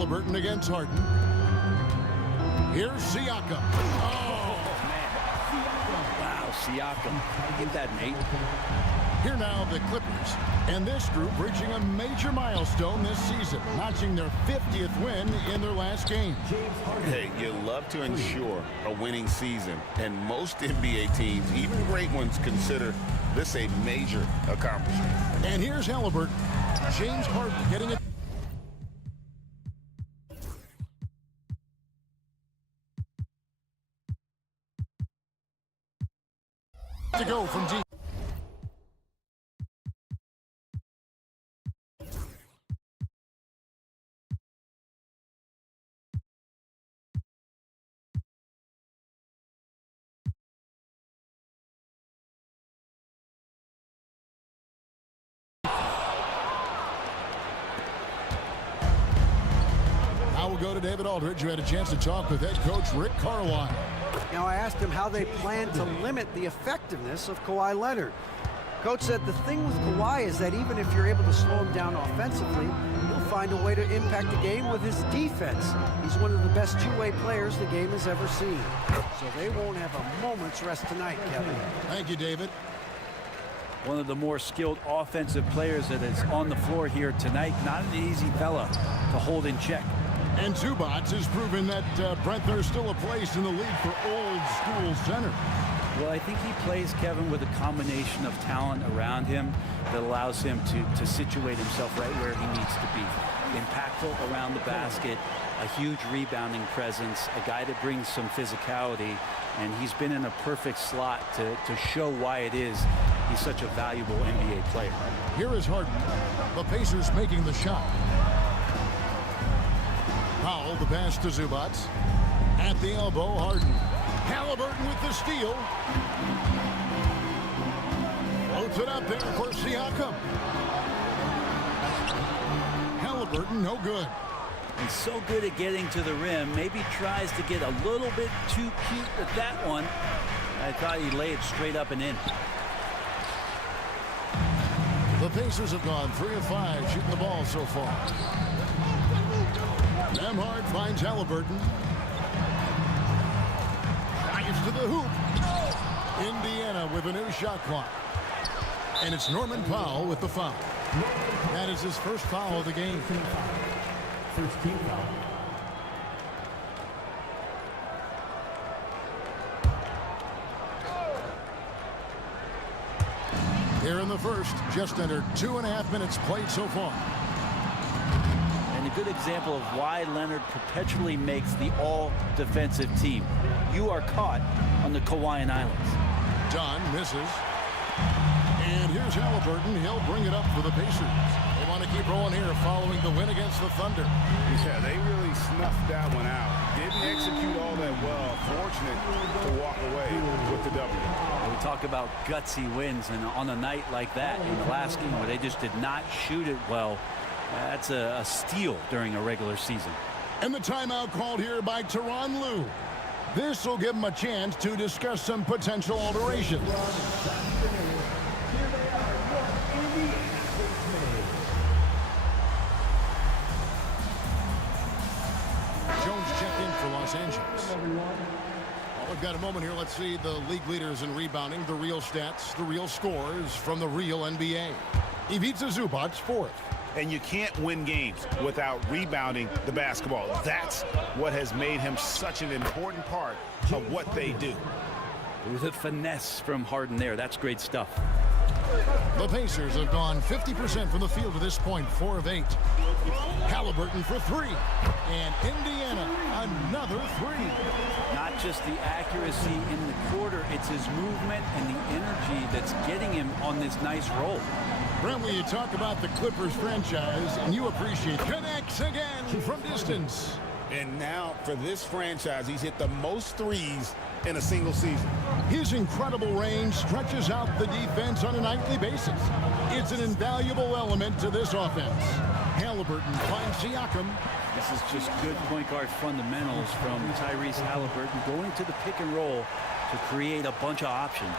Halliburton against Harden. Here's Siakam. Oh, man. Wow, Siakam. Give that an 8. Here now the Clippers. And this group reaching a major milestone this season, notching their 50th win in their last game. Hey, you love to ensure a winning season. And most NBA teams, even great ones, consider this a major accomplishment. And here's Halliburton. James Harden getting it. To go from deep. Now we'll go to David Aldridge, who had a chance to talk with head coach Rick Carlisle. Now, I asked him how they plan to limit the effectiveness of Kawhi Leonard. Coach said the thing with Kawhi is that even if you're able to slow him down offensively, he'll find a way to impact the game with his defense. He's one of the best two-way players the game has ever seen. So they won't have a moment's rest tonight, Kevin. Thank you, David. One of the more skilled offensive players that is on the floor here tonight. Not an easy fella to hold in check. And Zubac has proven that Brent, there's still a place in the league for old school center. Well, I think he plays, Kevin, with a combination of talent around him that allows him to situate himself right where he needs to be. Impactful around the basket, a huge rebounding presence, a guy that brings some physicality, and he's been in a perfect slot to show why it is he's such a valuable NBA player. Here is Harden. The Pacers making the shot. Powell, the pass to Zubac. At the elbow, Harden. Halliburton with the steal. Floats it up there for Siakam. Halliburton, no good. He's so good at getting to the rim. Maybe tries to get a little bit too cute with that one. I thought he laid it straight up and in. The Pacers have gone 3 of 5 shooting the ball so far. Nembhard finds Halliburton. Drives to the hoop. Indiana with a new shot clock. And it's Norman Powell with the foul. That is his first foul of the game. First team foul. Here in the first, just under 2.5 minutes played so far. And a good example of why Leonard perpetually makes the all-defensive team. You are caught on the Hawaiian Islands. Dunn misses. And here's Halliburton. He'll bring it up for the Pacers. They want to keep rolling here following the win against the Thunder. Yeah, they really snuffed that one out. Didn't execute all that well. Fortunate to walk away with the W. We talk about gutsy wins, and on a night like that in the last game where they just did not shoot it well, that's a steal during a regular season. And the timeout called here by Tyronn Lue. This will give him a chance to discuss some potential alterations. Jones checked in for Los Angeles. Well, we've got a moment here. Let's see the league leaders in rebounding, the real stats, the real scores from the real NBA. Ivica Zubac, 4th. And you can't win games without rebounding the basketball. That's what has made him such an important part of what they do. With a finesse from Harden there. That's great stuff. The Pacers have gone 50% from the field to this point, 4 of 8. Halliburton for 3. And Indiana, another 3. Not just the accuracy in the quarter, it's his movement and the energy that's getting him on this nice roll. Brentley, you talk about the Clippers franchise, and you appreciate connects again from distance. And now for this franchise, he's hit the most threes in a single season. His incredible range stretches out the defense on a nightly basis. It's an invaluable element to this offense. Halliburton finds Siakam. This is just good point guard fundamentals from Tyrese Halliburton, going to the pick and roll to create a bunch of options.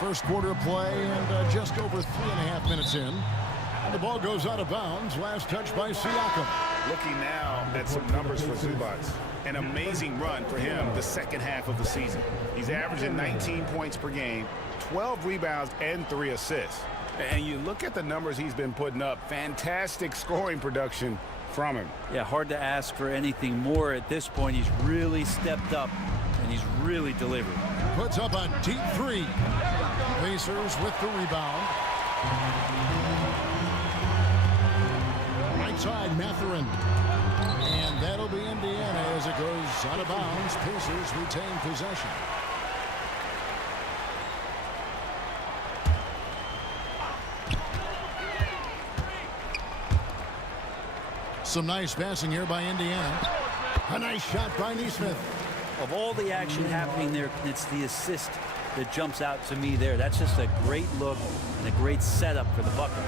First quarter of play and just over 3.5 minutes in. And the ball goes out of bounds. Last touch by Siakam. Looking now at some numbers for Zubac. An amazing run for him the second half of the season. He's averaging 19 points per game, 12 rebounds, and 3 assists. And you look at the numbers he's been putting up, fantastic scoring production from him. Yeah, hard to ask for anything more at this point. He's really stepped up, and he's really delivered. Puts up a deep three. Pacers with the rebound. Right side, Mathurin. And that'll be Indiana as it goes out of bounds. Pacers retain possession. Some nice passing here by Indiana. A nice shot by Nesmith. Of all the action happening there, it's the assist that jumps out to me there. That's just a great look and a great setup for the bucket.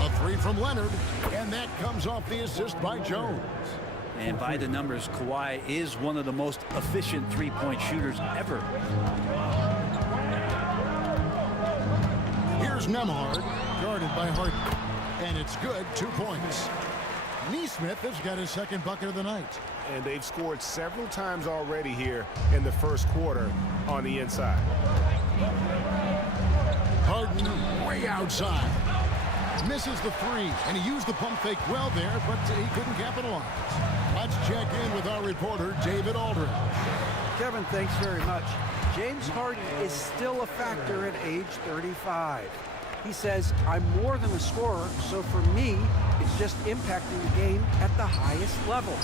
A three from Leonard, and that comes off the assist by Jones. And by the numbers, Kawhi is one of the most efficient three-point shooters ever. Here's Nembhard, guarded by Harden. And it's good, 2 points. Nesmith has got his second bucket of the night. And they've scored several times already here in the first quarter on the inside. Harden way outside. Misses the three, and he used the pump fake well there, but he couldn't capitalize. Let's check in with our reporter, David Aldridge. Kevin, thanks very much. James Harden is still a factor at age 35. He says, I'm more than a scorer, so for me, it's just impacting the game at the highest level.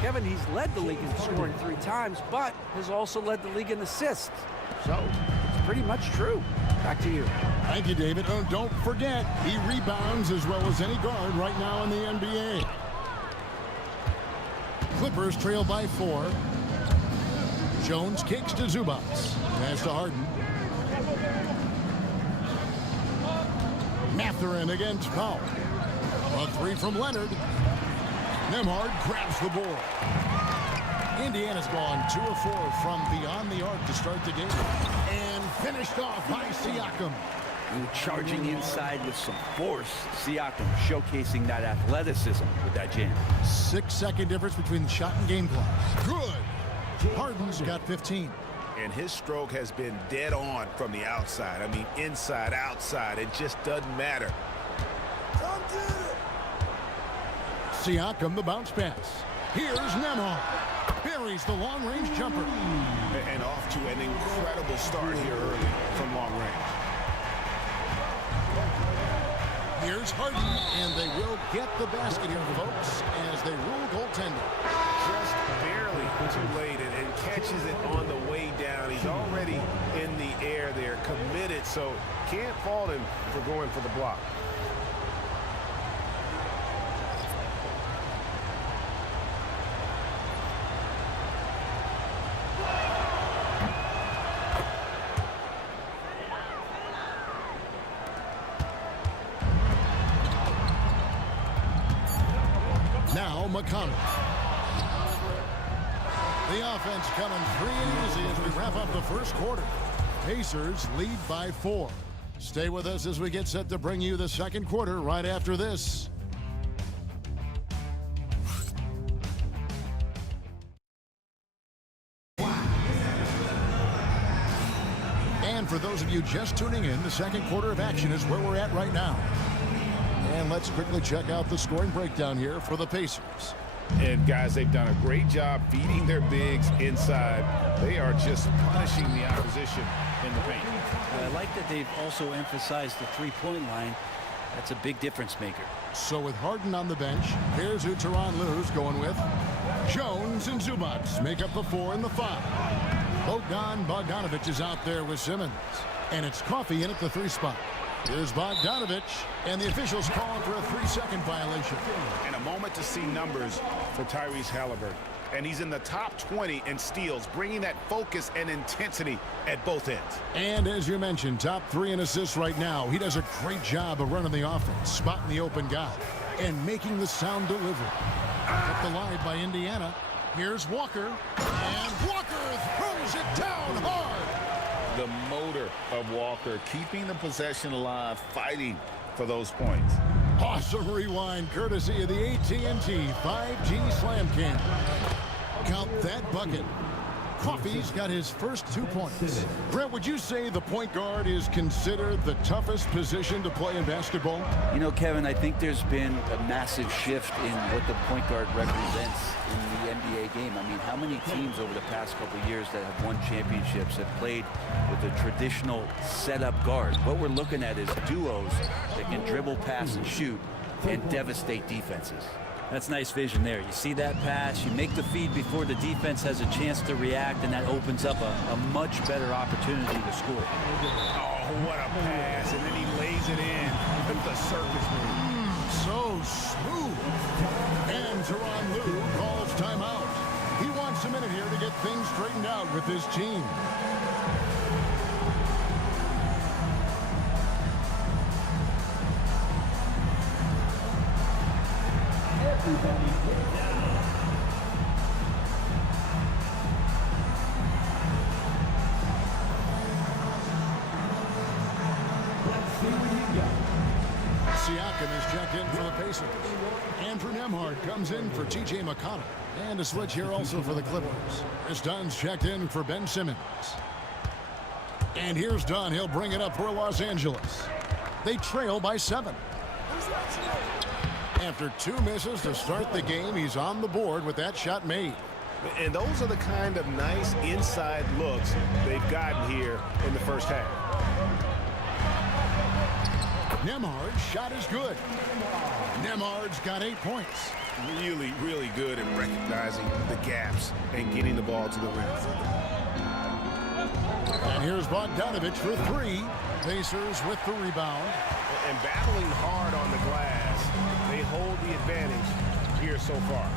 Kevin, he's led the league in scoring 3 times, but has also led the league in assists. So, it's pretty much true. Back to you. Thank you, David. Oh, don't forget, he rebounds as well as any guard right now in the NBA. Clippers trail by 4. Jones kicks to Zubac. Pass to Harden. Mathurin against Powell. A three from Leonard. Nembhard grabs the board. Indiana's gone 2 of 4 from beyond the arc to start the game. And finished off by Siakam. And charging inside with some force. Siakam showcasing that athleticism with that jam. 6-second difference between the shot and game clock. Good. Harden's got 15. And his stroke has been dead on from the outside. I mean, inside, outside, it just doesn't matter. Siakam, the bounce pass. Here's Nembhard. Buries the long-range jumper. And off to an incredible start here early from long range. Here's Harden, and they will get the basket here, folks, as they rule goaltending. Just barely too late and catches it on the way down. He's already in the air there, committed, so can't fault him for going for the block. Now McConnell. The offense coming free and easy as we wrap up the first quarter. Pacers lead by 4. Stay with us as we get set to bring you the second quarter right after this. And for those of you just tuning in, the second quarter of action is where we're at right now. And let's quickly check out the scoring breakdown here for the Pacers. And guys, they've done a great job feeding their bigs inside. They are just punishing the opposition in the paint. I like that they've also emphasized the three-point line. That's a big difference maker. So with Harden on the bench, here's who Tyronn Lue's going with. Jones and Zubac make up the 4 and the 5. Bogdanovic is out there with Simmons. And it's Coffey in at the 3 spot. Here's Bogdanovic, and the officials calling for a 3-second violation. And a moment to see numbers for Tyrese Halliburton. And he's in the top 20 in steals, bringing that focus and intensity at both ends. And as you mentioned, top 3 in assists right now. He does a great job of running the offense, spotting the open guy, and making the sound delivery. Kept alive by Indiana. Here's Walker, and Walker throws it down hard. The motor of Walker, keeping the possession alive, fighting for those points. Awesome rewind courtesy of the AT&T 5G Slam Cam. Count that bucket. Coffey's got his first 2 points. Brent, would you say the point guard is considered the toughest position to play in basketball? You know, Kevin, I think there's been a massive shift in what the point guard represents in the NBA game. I mean, how many teams over the past couple of years that have won championships have played with a traditional setup guard? What we're looking at is duos that can dribble, pass, and shoot and devastate defenses. That's nice vision there. You see that pass, you make the feed before the defense has a chance to react, and that opens up a much better opportunity to score. Oh, what a pass, and then he lays it in. Look at the surface move. So smooth. And Tyronn Lue calls timeout. He wants a minute here to get things straightened out with his team. Everybody get down. Let's see what you got. Siakam is checked in for the Pacers. Andrew Nembhard comes in for T.J. McConnell. And a switch here also for the Clippers. Chris Dunn's checked in for Ben Simmons. And here's Dunn. He'll bring it up for Los Angeles. They trail by 7. After 2 misses to start the game, he's on the board with that shot made. And those are the kind of nice inside looks they've gotten here in the first half. Nembhard's shot is good. Nembhard's got 8 points. Really, really good at recognizing the gaps and getting the ball to the rim. And here's Bogdanović for 3. Pacers with the rebound. And battling hard on the glass, they hold the advantage here so far.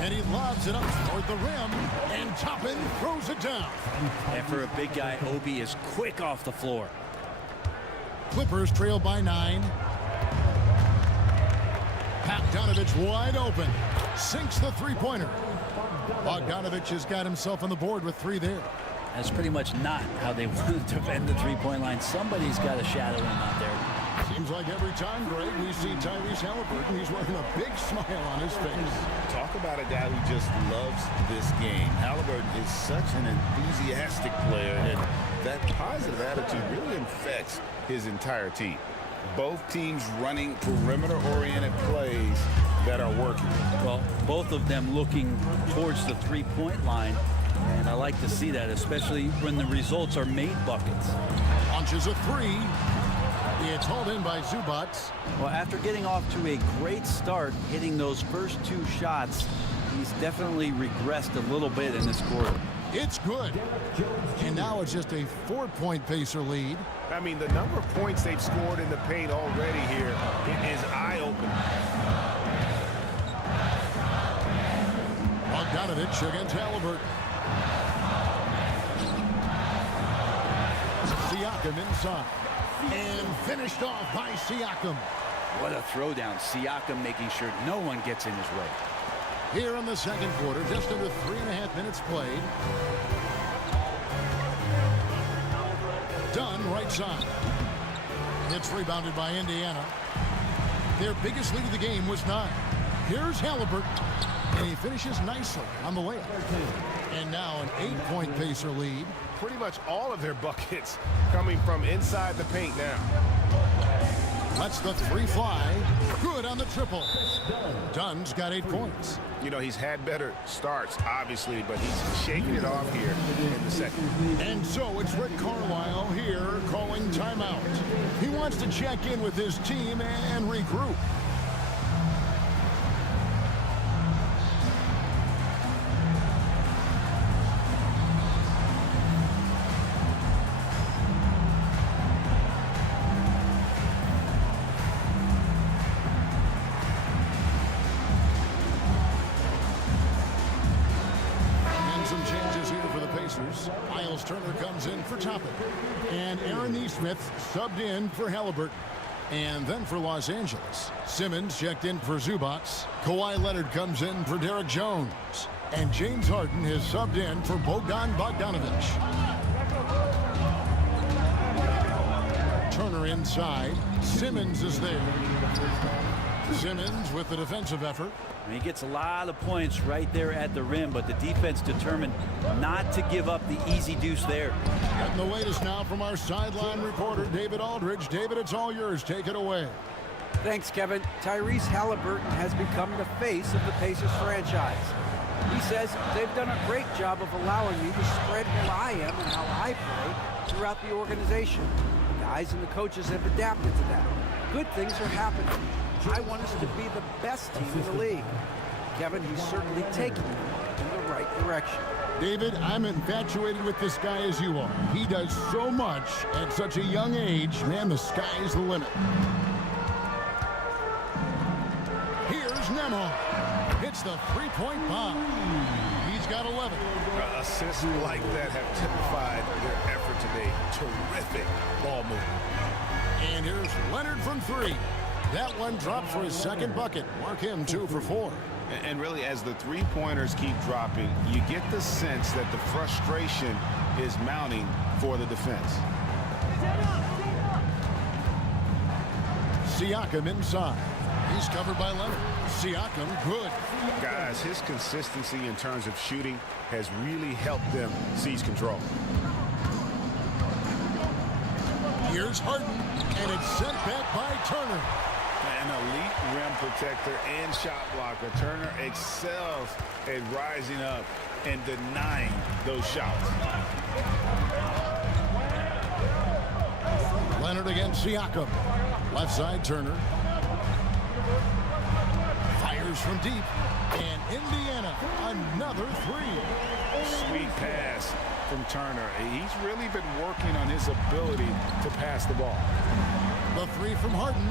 And he lobs it up toward the rim, and Toppin throws it down. And for a big guy, Obi is quick off the floor. Clippers trail by 9. Bogdanović wide open. Sinks the three-pointer. Bogdanović has got himself on the board with 3 there. That's pretty much not how they want to defend the three-point line. Somebody's got to shadow him out there. Seems like every time, Greg, we see Tyrese Haliburton, he's wearing a big smile on his face. Talk about a guy who just loves this game. Haliburton is such an enthusiastic player, and that positive attitude really infects his entire team. Both teams running perimeter-oriented plays that are working. Well, both of them looking towards the three-point line, and I like to see that, especially when the results are made buckets. Launches a 3. It's hauled in by Zubac. Well, after getting off to a great start, hitting those first 2 shots, he's definitely regressed a little bit in this quarter. It's good. And now it's just a 4-point Pacer lead. I mean, the number of points they've scored in the paint already here is eye-opening. Bogdanović against Haliburton. Siakam inside. And finished off by Siakam. What a throwdown. Siakam making sure no one gets in his way. Here in the second quarter, just under 3.5 minutes played. Dunn right side. It's rebounded by Indiana. Their biggest lead of the game was 9. Here's Haliburton, and he finishes nicely on the layup. And now an 8-point Pacer lead. Pretty much all of their buckets coming from inside the paint now. Lets the 3 fly. Good on the triple. Dunn's got 8 points. You know, he's had better starts, obviously, but he's shaking it off here in the second. And so it's Rick Carlisle here calling timeout. He wants to check in with his team and regroup. Miles Turner comes in for Toppin. And Aaron Nesmith subbed in for Haliburton. And then for Los Angeles, Simmons checked in for Zubac. Kawhi Leonard comes in for Derek Jones. And James Harden has subbed in for Bogdan Bogdanović. Turner inside. Simmons is there. Simmons with the defensive effort. He gets a lot of points right there at the rim, but the defense determined not to give up the easy deuce there. Getting the latest now from our sideline reporter, David Aldridge. David, it's all yours. Take it away. Thanks, Kevin. Tyrese Halliburton has become the face of the Pacers franchise. He says they've done a great job of allowing me to spread who I am and how I play throughout the organization. The guys and the coaches have adapted to that. Good things are happening. I want us to be the best team in the league. Kevin, he's certainly taking me in the right direction. David, I'm infatuated with this guy as you are. He does so much at such a young age. Man, the sky's the limit. Here's Nemo. Hits the three-point bomb. He's got 11. Assists like that have typified their effort today. Terrific ball movement. And here's Leonard from three. That one dropped for his second bucket. Mark him 2 for 4. And really, as the three-pointers keep dropping, you get the sense that the frustration is mounting for the defense. Siakam inside. He's covered by Leonard. Siakam, good. Guys, his consistency in terms of shooting has really helped them seize control. Here's Harden, and it's sent back by Turner. An elite rim protector and shot blocker. Turner excels at rising up and denying those shots. Leonard against Siakam. Left side, Turner. Fires from deep. And Indiana, another three. Sweet pass from Turner. He's really been working on his ability to pass the ball. The three from Harden.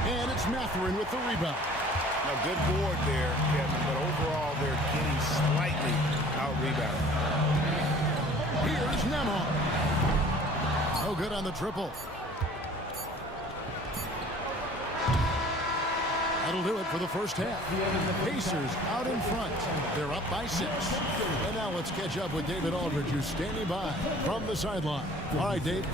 And it's Mathurin with the rebound. A good board there, Kevin, but overall they're getting slightly out-rebounded. Here's Nemo. No good on the triple. That'll do it for the first half. The Pacers out in front. They're up by 6. And now let's catch up with David Aldridge, who's standing by from the sideline. All right, Dave.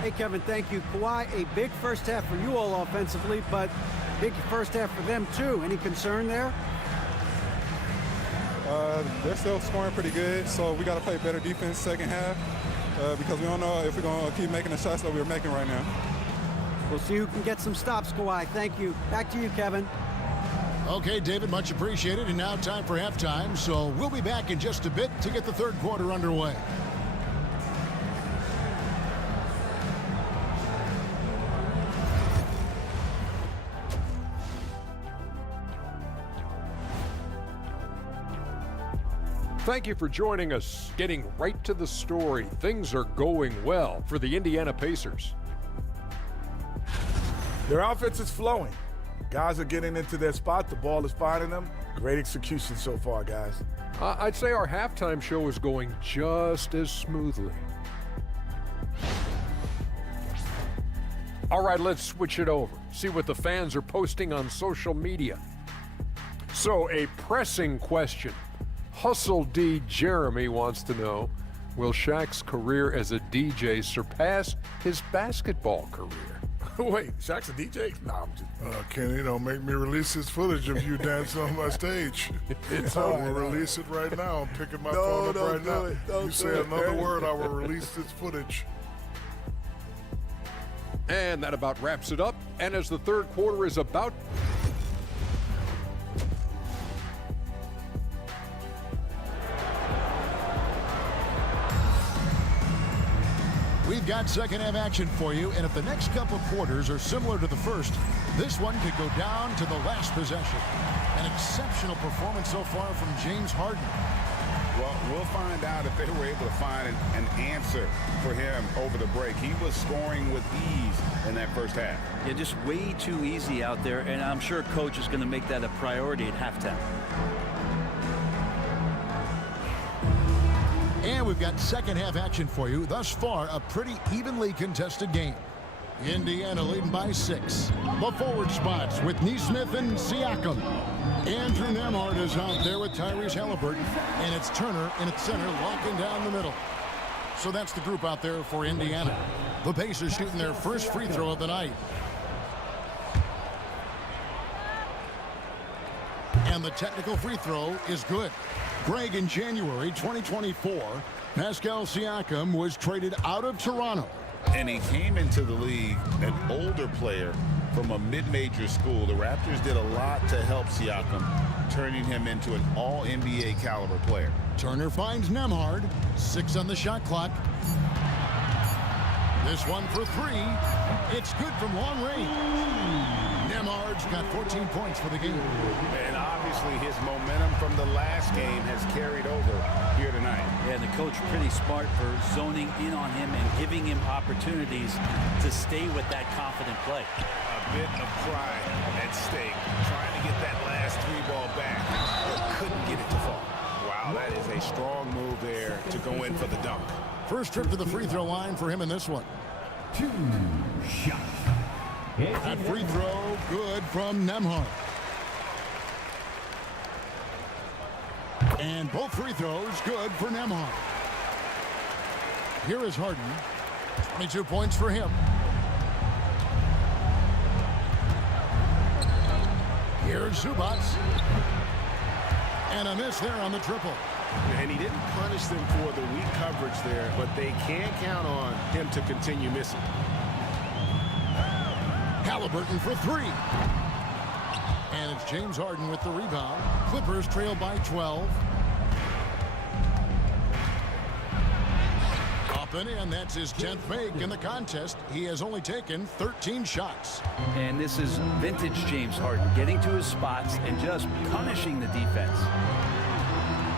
Hey, Kevin, thank you. Kawhi, a big first half for you all offensively, but big first half for them, too. Any concern there? They're still scoring pretty good, so we got to play better defense second half because we don't know if we're going to keep making the shots that we're making right now. We'll see who can get some stops, Kawhi. Thank you. Back to you, Kevin. Okay, David, much appreciated. And now time for halftime, so we'll be back in just a bit to get the third quarter underway. Thank you for joining us. Getting right to the story, things are going well for the Indiana Pacers. Their offense is flowing. Guys are getting into their spot. The ball is finding them. Great execution so far, guys. I'd say our halftime show is going just as smoothly. All right, let's switch it over. See what the fans are posting on social media. So, a pressing question. Hustle D. Jeremy wants to know, will Shaq's career as a DJ surpass his basketball career? Wait, Shaq's a DJ? Nah, I'm just... Kenny, don't make me release this footage of you dancing on my stage. I will release it right now. I'm picking my phone up right now. You say another word, I will release this footage. And that about wraps it up. And as the third quarter is about... We've got second half action for you, and if the next couple quarters are similar to the first, this one could go down to the last possession. An exceptional performance so far from James Harden. Well, we'll find out if they were able to find an answer for him over the break. He was scoring with ease in that first half. Yeah, just way too easy out there, and I'm sure Coach is going to make that a priority at halftime. And we've got second half action for you. Thus far, a pretty evenly contested game. Indiana leading by 6. The forward spots with Nesmith and Siakam. Andrew Nembhard is out there with Tyrese Halliburton. And it's Turner in its center locking down the middle. So that's the group out there for Indiana. The Pacers shooting their first free throw of the night. And the technical free throw is good. Greg, in January 2024, Pascal Siakam was traded out of Toronto. And he came into the league an older player from a mid-major school. The Raptors did a lot to help Siakam, turning him into an all-NBA caliber player. Turner finds Nembhard. 6 on the shot clock. This one for 3. It's good from long range. Nembhard's got 14 points for the game. And obviously his momentum from the last game has carried over here tonight. Yeah, the coach pretty smart for zoning in on him and giving him opportunities to stay with that confident play. A bit of pride at stake, trying to get that last 3-ball back, but couldn't get it to fall. Wow, that is a strong move there to go in for the dunk. First trip to the free throw line for him in this one. 2 shots. That free throw good from Nembhard. And both free throws good for Nembhard. Here is Harden. 22 points for him. Here's Zubac. And a miss there on the triple. And he didn't punish them for the weak coverage there, but they can't count on him to continue missing. Halliburton for 3. And it's James Harden with the rebound. Clippers trail by 12. Up and in. That's his 10th make in the contest. He has only taken 13 shots. And this is vintage James Harden, getting to his spots and just punishing the defense.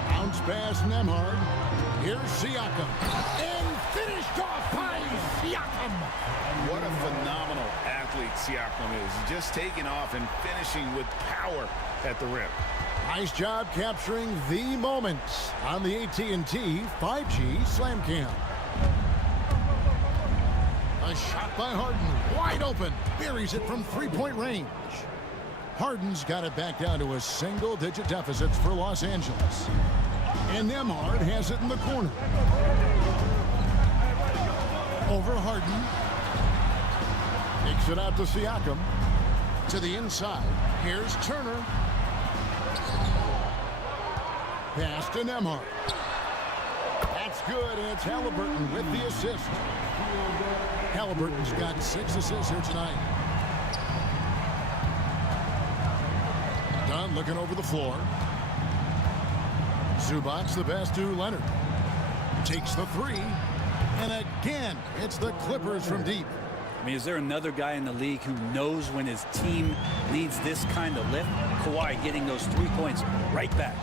Bounce pass Nembhard. Here's Siakam. And finished off by Siakam. What a phenomenal athlete Siakam is. Just taking off and finishing with power at the rim. Nice job capturing the moments on the AT&T 5G Slam Cam. A shot by Harden, wide open, buries it from 3-point range. Harden's got it back down to a single-digit deficit for Los Angeles. And Nembhard has it in the corner. Over Harden. Takes it out to Siakam. To the inside. Here's Turner. Pass to Nembhard. That's good, and it's Halliburton with the assist. Halliburton's got 6 assists here tonight. Dunn looking over the floor. Zubac the pass to Leonard. Takes the 3. And again, it's the Clippers from deep. I mean, is there another guy in the league who knows when his team needs this kind of lift? Kawhi getting those 3 points right back.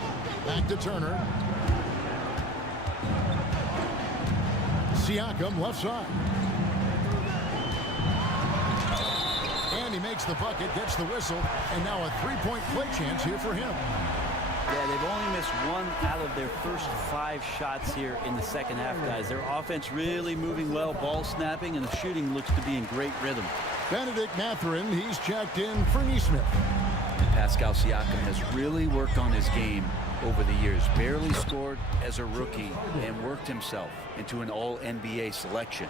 Back to Turner. Siakam left side. And he makes the bucket, gets the whistle, and now a 3-point play chance here for him. Yeah, they've only missed 1 out of their first 5 shots here in the second half, guys. Their offense really moving well, ball snapping, and the shooting looks to be in great rhythm. Benedict Mathurin, he's checked in for Nesmith. Pascal Siakam has really worked on his game over the years. Barely scored as a rookie and worked himself into an all-NBA selection.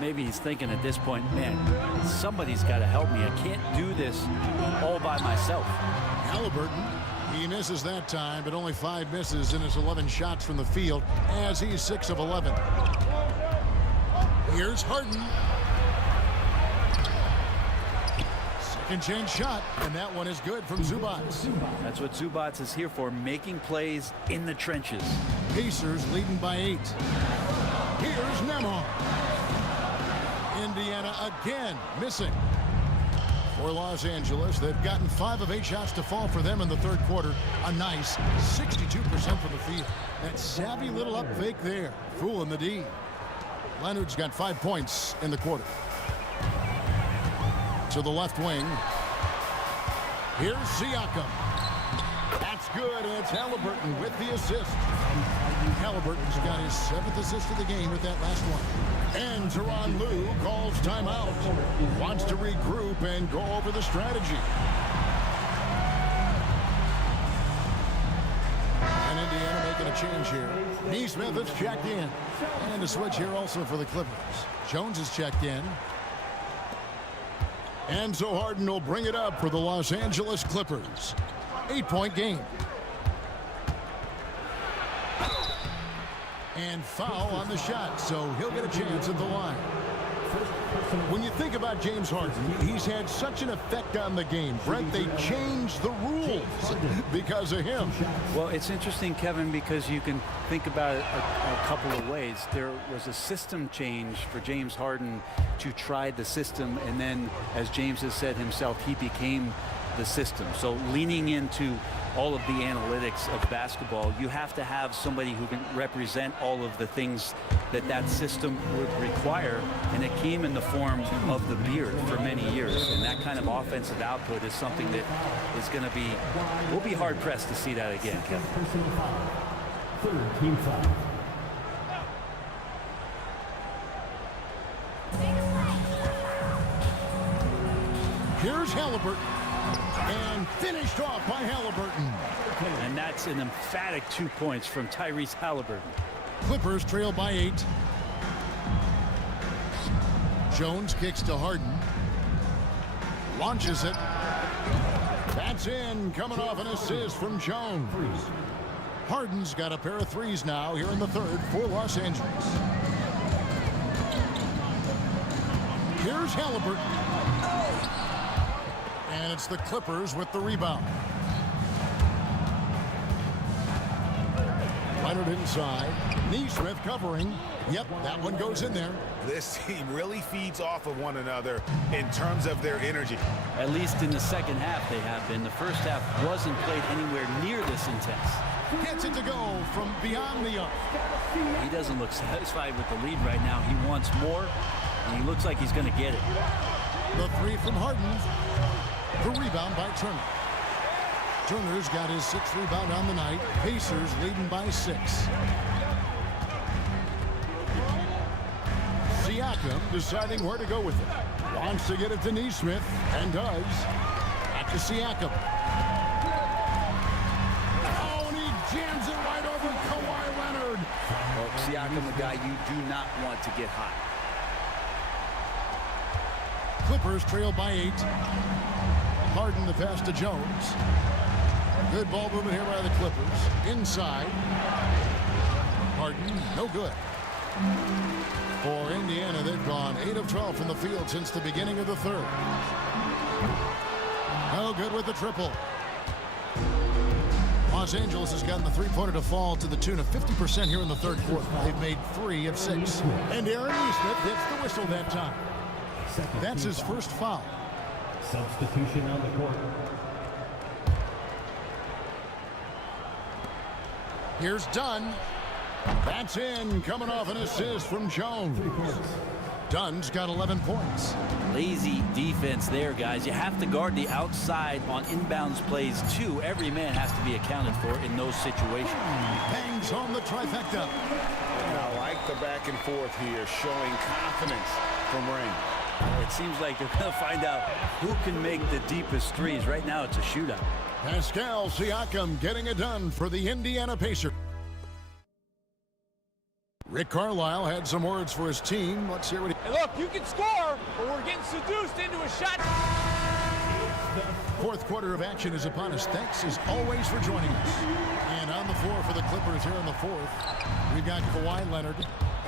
Maybe he's thinking at this point, man, somebody's got to help me. I can't do this all by myself. Halliburton, he misses that time, but only 5 misses in his 11 shots from the field as he's 6 of 11. Here's Harden. Second chance shot, and that one is good from Zubac. That's what Zubac is here for, making plays in the trenches. Pacers leading by 8. Here's Nembhard. Indiana again missing. For Los Angeles, they've gotten 5 of 8 shots to fall for them in the third quarter. A nice 62% from the field. That savvy little up fake there, fooling the D. Leonard's got 5 points in the quarter. To the left wing. Here's Siakam. That's good, and it's Halliburton with the assist. Halliburton's got his 7th assist of the game with that last one. And Tyronn Lue calls timeout. Wants to regroup and go over the strategy. And Indiana making making a change here. Neesmith is checked in. And a switch here also for the Clippers. Jones is checked in. And so Harden will bring it up for the Los Angeles Clippers. 8-point game. And foul on the shot, so he'll get a chance at the line. When you think about James Harden, he's had such an effect on the game. Brent, they changed the rules because of him. Well, it's interesting, Kevin, because you can think about it a couple of ways. There was a system change for James Harden to try the system, and then, as James has said himself, he became the system. So leaning into all of the analytics of basketball, you have to have somebody who can represent all of the things that system would require, and it came in the form of the beard for many years. And that kind of offensive output is something that is going to be, we'll be hard pressed to see that again, Kevin. Third team foul. Here's Halliburton. And finished off by Halliburton. And that's an emphatic 2 points from Tyrese Halliburton. Clippers trail by 8. Jones kicks to Harden. Launches it. That's in. Coming off an assist from Jones. Harden's got a pair of threes now here in the third for Los Angeles. Here's Halliburton. And it's the Clippers with the rebound. Leonard inside. Neesmith covering. Yep, that one goes in there. This team really feeds off of one another in terms of their energy. At least in the second half they have been. The first half wasn't played anywhere near this intense. Gets it to go from beyond the arc. He doesn't look satisfied with the lead right now. He wants more, and he looks like he's going to get it. The three from Harden. The rebound by Turner. Turner's got his 6th rebound on the night. Pacers leading by 6. Siakam deciding where to go with it. Wants to get it to Neesmith, and does. Back to Siakam. Oh, and he jams it right over Kawhi Leonard. Well, Siakam, a guy you do not want to get hot. Clippers trail by 8. Harden the pass to Jones. Good ball movement here by the Clippers. Inside. Harden, no good. For Indiana, they've gone 8 of 12 from the field since the beginning of the third. No good with the triple. Los Angeles has gotten the three-pointer to fall to the tune of 50% here in the third quarter. They've made 3 of 6. And Aaron Neesmith hits the whistle that time. That's his first foul. Substitution on the court. Here's Dunn. That's in. Coming off an assist from Jones. Dunn's got 11 points. Lazy defense there, guys. You have to guard the outside on inbounds plays, too. Every man has to be accounted for in those situations. Bangs home the trifecta. And I like the back and forth here, showing confidence from Rain. It seems like they're going to find out who can make the deepest threes. Right now, it's a shootout. Pascal Siakam getting it done for the Indiana Pacers. Rick Carlisle had some words for his team. Let's hear what he... Hey, look, you can score, but we're getting seduced into a shot. Fourth quarter of action is upon us. Thanks, as always, for joining us. And on the floor for the Clippers here in the fourth, we've got Kawhi Leonard.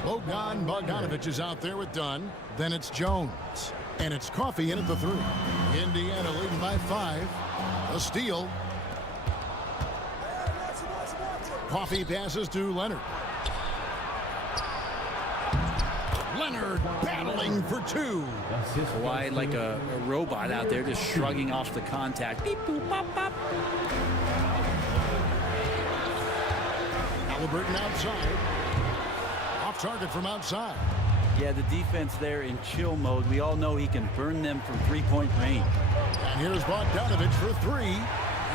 Bogdan Bogdanovic is out there with Dunn. Then it's Jones. And it's Coffey in at the 3. Indiana leading by 5. A steal. Coffey passes to Leonard. Leonard battling for 2. Kawhi like a robot out there, just shrugging off the contact. Beep, boop, pop, pop. Halliburton outside. Off target from outside. Yeah, the defense there in chill mode. We all know he can burn them from three-point range. And here's Bogdanovic for 3.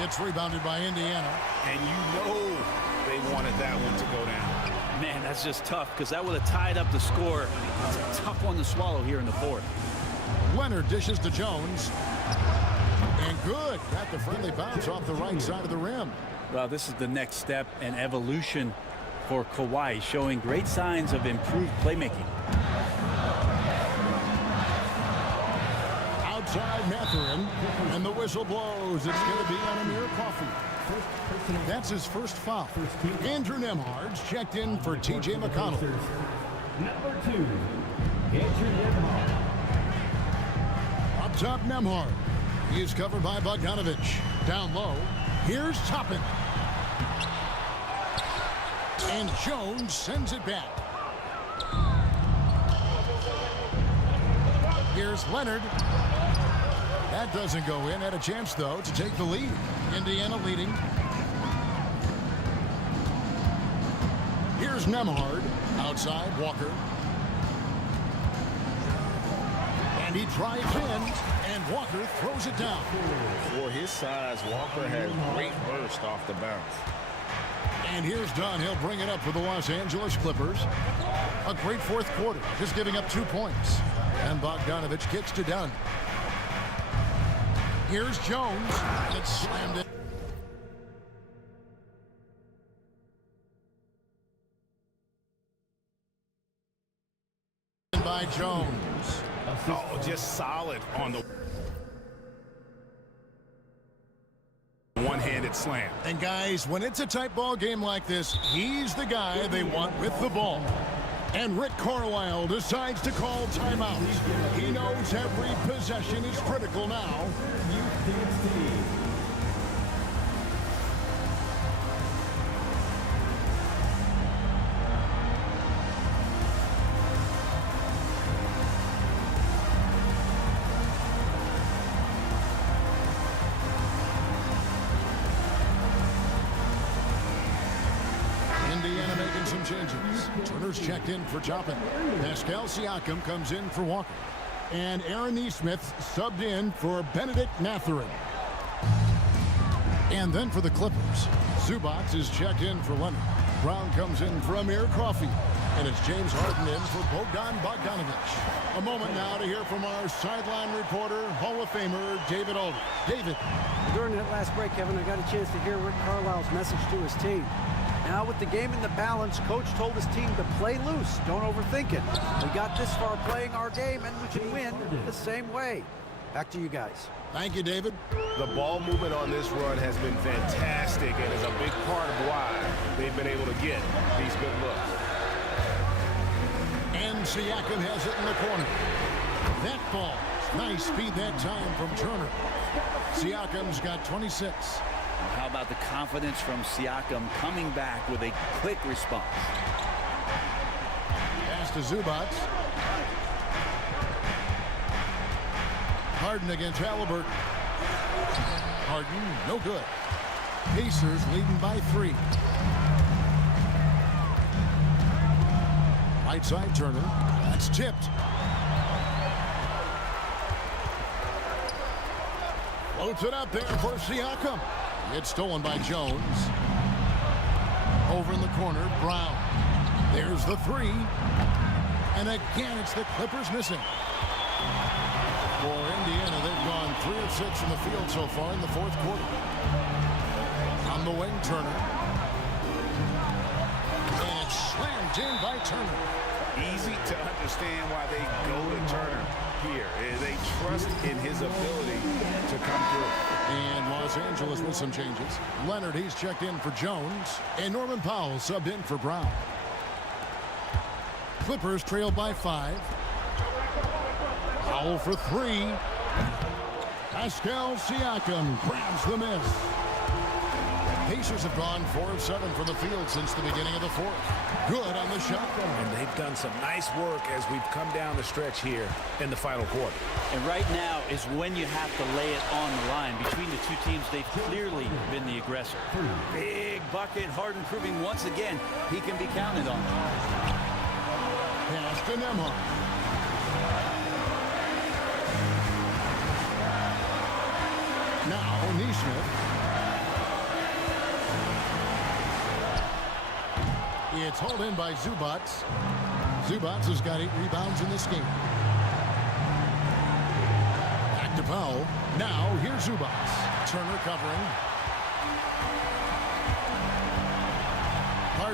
It's rebounded by Indiana. And you know they wanted that one to go down. Man, that's just tough, because that would have tied up the score. It's a tough one to swallow here in the fourth. Leonard dishes to Jones. And good. Got the friendly bounce off the right side of the rim. Well, this is the next step and evolution for Kawhi, showing great signs of improved playmaking. Outside Mathurin, and the whistle blows. It's going to be on Amir Coffey. That's his first foul. Andrew Nembhard's checked in for T.J. McConnell. Number 2, Andrew Nembhard. Up top, Nembhard. He is covered by Bogdanovich. Down low, here's Toppin. And Jones sends it back. Here's Leonard. That doesn't go in. Had a chance, though, to take the lead. Indiana leading. Here's Nembhard. Outside, Walker. And he drives in, and Walker throws it down. For his size, Walker had great burst off the bounce. And here's Dunn. He'll bring it up for the Los Angeles Clippers. A great fourth quarter, just giving up 2 points. And Bogdanovich kicks to Dunn. Here's Jones. It's slammed in. By Jones. Oh, just solid on the one-handed slam. And guys, when it's a tight ball game like this, he's the guy they want with the ball. And Rick Carlisle decides to call timeout. He knows every possession is critical now. Indiana making some changes. Turner's checked in for Toppin. Pascal Siakam comes in for Walker. And Aaron Nesmith subbed in for Benedict Mathurin. And then for the Clippers, Zubac is checked in for Leonard. Brown comes in for Amir Coffey. And it's James Harden in for Bogdan Bogdanovich. A moment now to hear from our sideline reporter, Hall of Famer David Aldridge. David. During that last break, Kevin, I got a chance to hear Rick Carlisle's message to his team. Now with the game in the balance, coach told his team to play loose. Don't overthink it. We got this far playing our game, and we can win the same way. Back to you guys. Thank you, David. The ball movement on this run has been fantastic and is a big part of why they've been able to get these good looks. And Siakam has it in the corner. That ball, nice speed that time from Turner. Siakam's got 26. How about the confidence from Siakam coming back with a quick response? Pass to Zubac. Harden against Halliburton. Harden, no good. Pacers leading by 3. Right side Turner. That's tipped. Floats it up there for Siakam. It's stolen by Jones. Over in the corner, Brown. There's the 3. And again, it's the Clippers missing. For Indiana, they've gone 3 of 6 from the field so far in the fourth quarter. On the wing, Turner. And it's slammed in by Turner. Easy to understand why they go to Turner here. They trust in his ability to come through. And Los Angeles with some changes. Leonard, he's checked in for Jones. And Norman Powell subbed in for Brown. Clippers trail by 5. Powell for 3. Pascal Siakam grabs the miss. Pacers have gone 4 of 7 from the field since the beginning of the fourth. Good on the shot. And they've done some nice work as we've come down the stretch here in the final quarter. And right now is when you have to lay it on the line. Between the two teams, they've clearly been the aggressor. Big bucket. Harden proving once again he can be counted on. Pass to Nembhard. Now Nesmith. It's hauled in by Zubac. Zubac has got 8 rebounds in this game. Back to Powell. Now here's Zubac. Turner covering.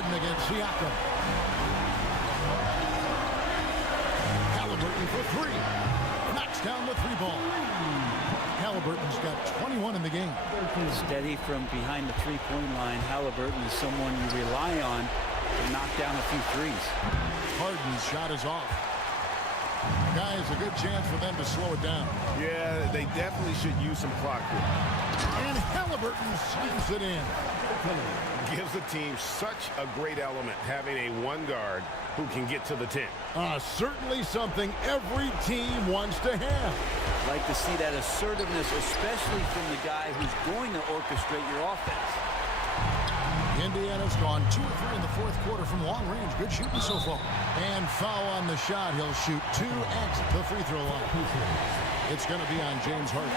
Harden against Siakam. Halliburton for three. Knocks down the three ball. Halliburton's got 21 in the game. Steady from behind the three-point line. Halliburton is someone you rely on to knock down a few threes. Harden's shot is off. Guys, a good chance for them to slow it down. Yeah, they definitely should use some clock here. And Halliburton slams it in. Gives the team such a great element having a one guard who can get to the 10. Certainly something every team wants to have. Like to see that assertiveness, especially from the guy who's going to orchestrate your offense. Indiana's gone 2 or 3 in the fourth quarter from long range. Good shooting so far. And foul on the shot. He'll shoot 2 at the free throw line. It's going to be on James Harden.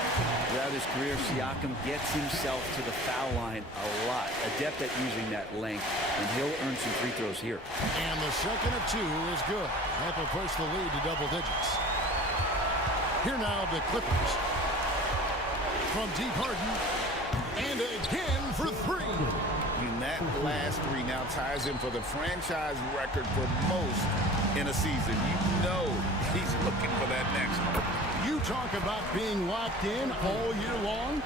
Throughout his career, Siakam gets himself to the foul line a lot. Adept at using that length, and he'll earn some free throws here. And the second of 2 is good. That will push the lead to double digits. Here now the Clippers. From deep Harden. And again for 3. And that last 3 now ties him for the franchise record for most in a season. You know he's looking for that next one. You talk about being locked in all year long.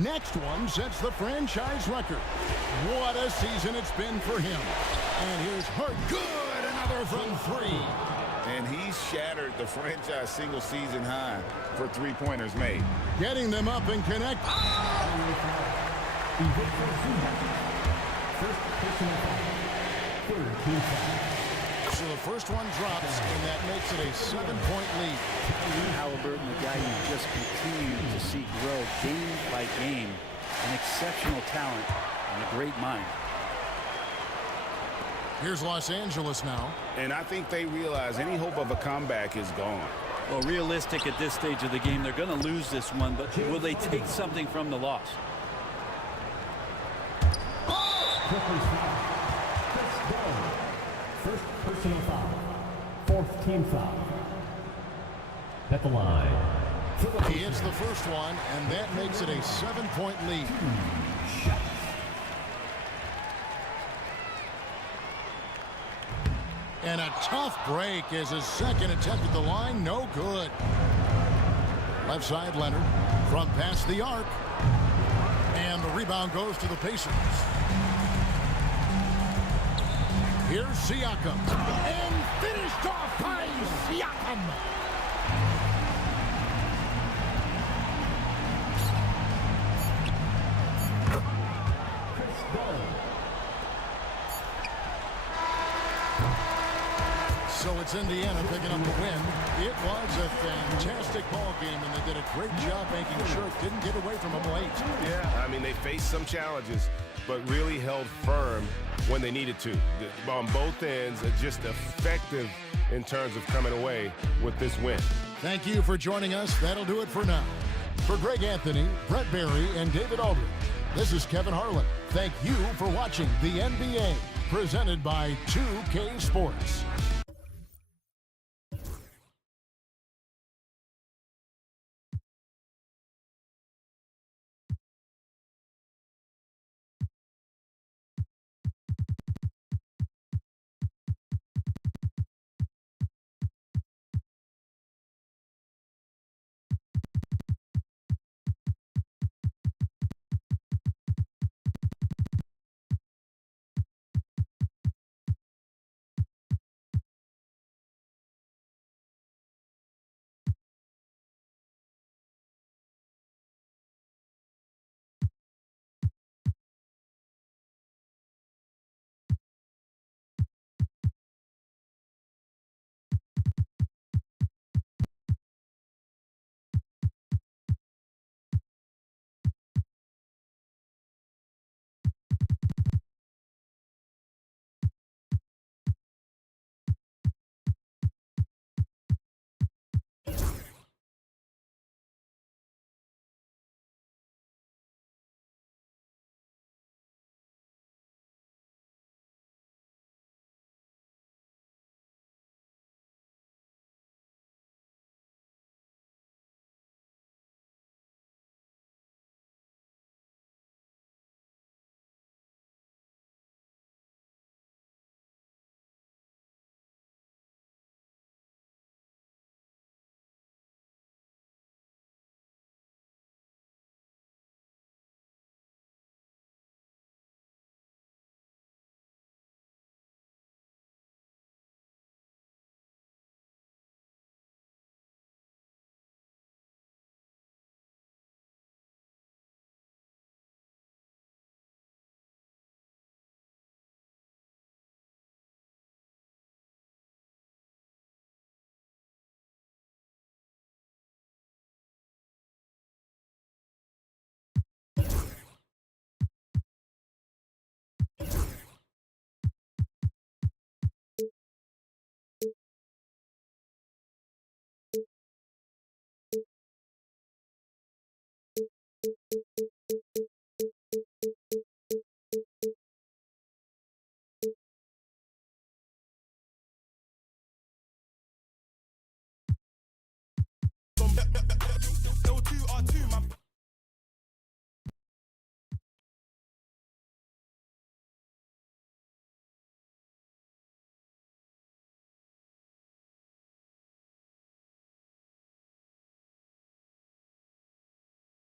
Next one sets the franchise record. What a season it's been for him. And here's Hart. Good. Another from 3. And he's shattered the franchise single-season high for three-pointers made. Getting them up and connect. So the first one drops, and that makes it a 7-point lead. Halliburton, the guy you just continue to see grow game by game, an exceptional talent and a great mind. Here's Los Angeles now. And I think they realize any hope of a comeback is gone. Well, realistic at this stage of the game, they're going to lose this one, but will they take something from the loss? First personal foul. 4th team foul. At the line. He hits the first one, and that makes it a 7-point lead. And a tough break as his second attempt at the line, no good. Left side, Leonard from past the arc. And the rebound goes to the Pacers. Here's Siakam. And finished off by Siakam. So it's Indiana picking up the win. It was a fantastic ball game, and they did a great job making sure it didn't get away from them late. Yeah, I mean, they faced some challenges, but really held firm when they needed to. On both ends, just effective in terms of coming away with this win. Thank you for joining us. That'll do it for now. For Greg Anthony, Brett Barry, and David Aldridge, this is Kevin Harlan. Thank you for watching the NBA, presented by 2K Sports.